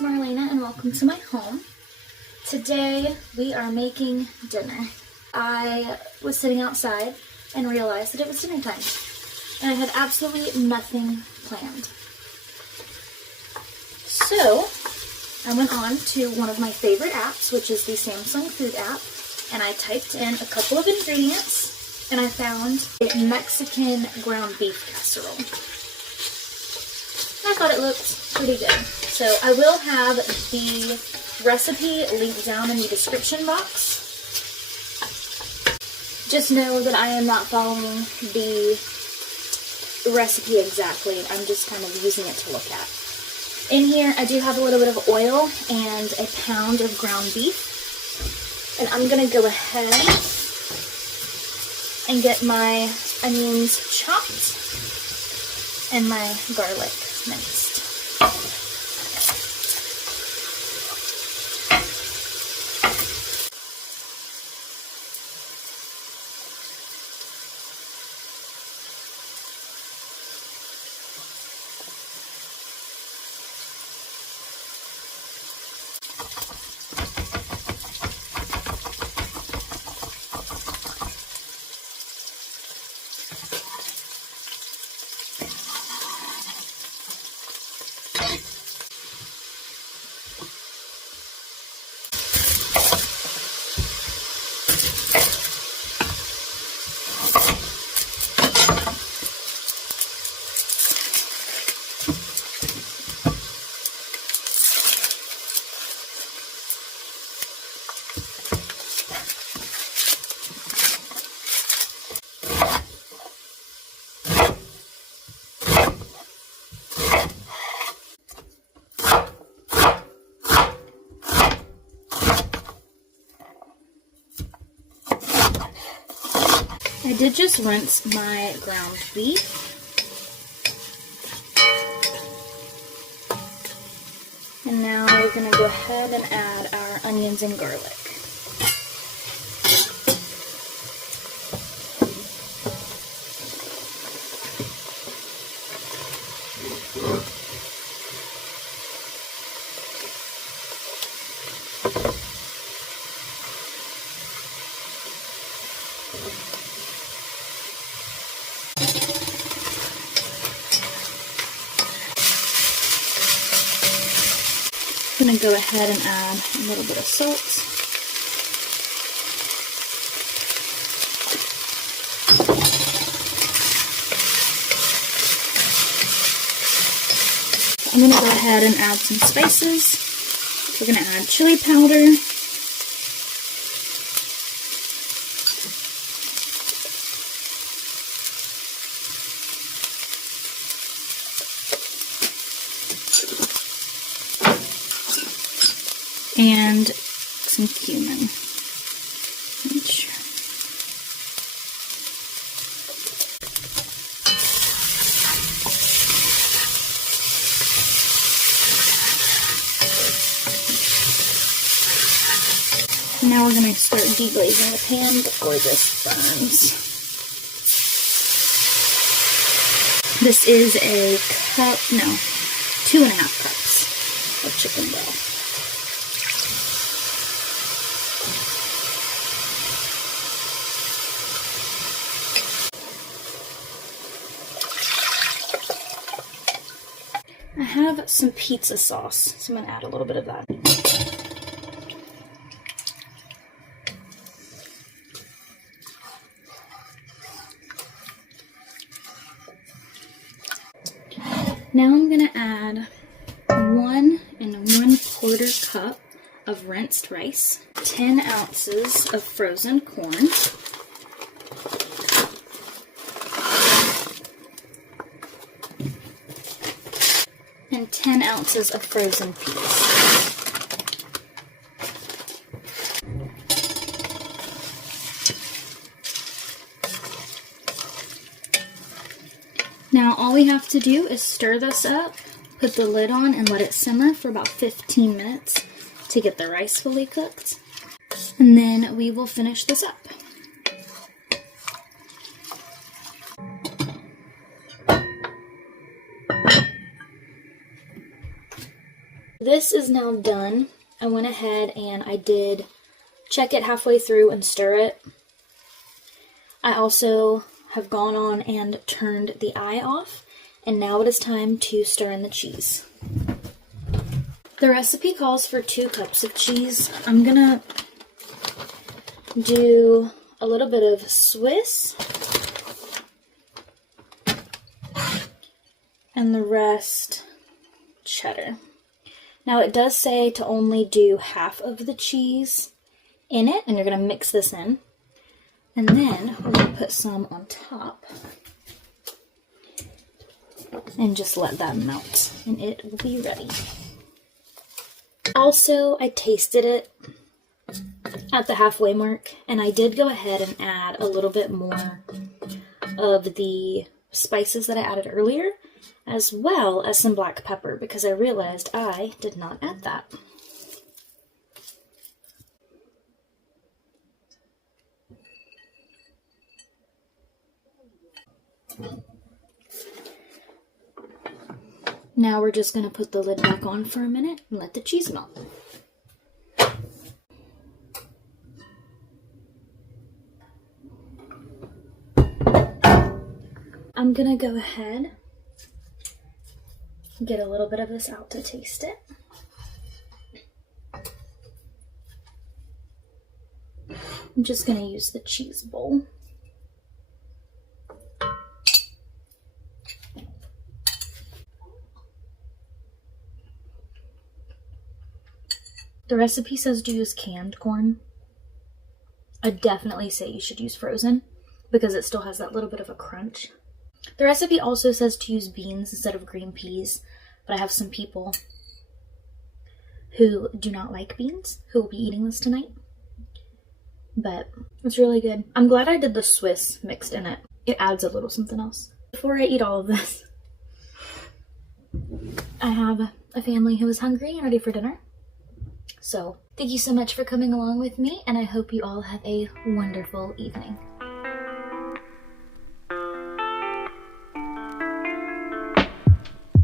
name's Marlena and welcome to my home. Today we are making dinner. I was sitting outside and realized that it was dinner time and I had absolutely nothing planned. So I went on to one of my favorite apps, which is the Samsung Food app, and I typed in a couple of ingredients and I found a Mexican ground beef casserole. I thought it looked pretty good. So I will have the recipe linked down in the description box. Just know that I am not following the recipe exactly. I'm just kind of using it to look at. In here I do have a little bit of oil and a pound of ground beef. And I'm going to go ahead and get my onions chopped and my garlic minced. I did just rinse my ground beef. And now we're going to go ahead and add our onions and garlic. I'm going to go ahead and add a little bit of salt. I'm going to go ahead and add some spices. We're going to add chili powder. And some cumin. Now we're going to start deglazing the pan before this burns. This is a cup, no, 2.5 cups of chicken broth. I have some pizza sauce, so I'm going to add a little bit of that. Now I'm going to add 1 1/4 cup of rinsed rice, 10 ounces of frozen corn, and 10 ounces of frozen peas. Now all we have to do is stir this up, put the lid on, and let it simmer for about 15 minutes to get the rice fully cooked. And then we will finish this up. This is now done. I went ahead and I did check it halfway through and stir it. I also have gone on and turned the eye off, and now it is time to stir in the cheese. The recipe calls for 2 cups of cheese. I'm gonna do a little bit of Swiss and the rest cheddar. Now it does say to only do half of the cheese in it, and you're going to mix this in. And then we're going to put some on top and just let that melt, and it will be ready. Also, I tasted it at the halfway mark, and I did go ahead and add a little bit more of the spices that I added earlier, as well as some black pepper, because I realized I did not add that. Now we're just going to put the lid back on for a minute and let the cheese melt. I'm going to go ahead and get a little bit of this out to taste it. I'm just going to use the cheese bowl. The recipe says to use canned corn. I definitely say you should use frozen because it still has that little bit of a crunch. The recipe also says to use beans instead of green peas, but I have some people who do not like beans who will be eating this tonight. But it's really good. I'm glad I did the Swiss mixed in it. It adds a little something else. Before I eat all of this, I have a family who is hungry and ready for dinner. So thank you so much for coming along with me, and I hope you all have a wonderful evening.